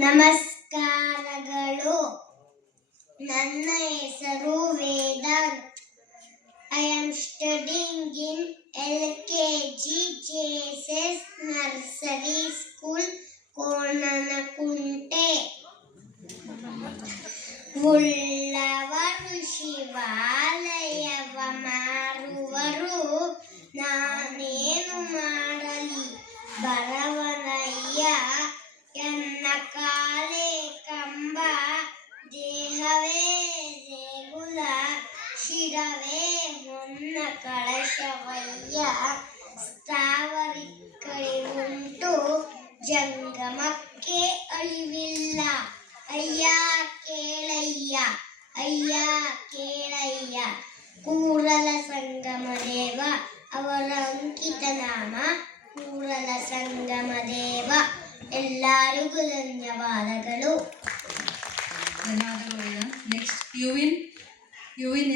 ನಮಸ್ಕಾರಗಳು. ನನ್ನ ಹೆಸರು Vedant. I am studying in LKG JSS Nursery School, Konanakunte. ಉಳ್ಳವರು ಶಿವಾಲಯವ ಮಾರುವರು, ನಾನೇನು ಮಾಡಲಿ ಬರವನಯ್ಯ. ಎನ್ನ ಕಾಲೇ ಕಂಬ, ದೇಹವೇ ದೇಗುಲ, ಶಿರವೇ ಹೊನ್ನ ಕಳಶವಯ್ಯ. ಸ್ಥಾವರಿಗಳಿಗುಂಟು ಜಂಗಮಕ್ಕೆ ಅಳಿವಿಲ್ಲ, ಅಯ್ಯ ಕೇಳಯ್ಯ, ಅಯ್ಯ ಕೇಳಯ್ಯ. ಕೂರಲ ಸಂಗಮ ದೇವ, ಅವರ ಅಂಕಿತ ನಾಮ ಕೂರಲ ಸಂಗಮ ದೇವ. ಎಲ್ಲರಿಗೂ ಧನ್ಯವಾದಗಳು. ಧನ್ಯವಾದಗಳು. ನೆಕ್ಸ್ಟ್ ಯುವಿನ್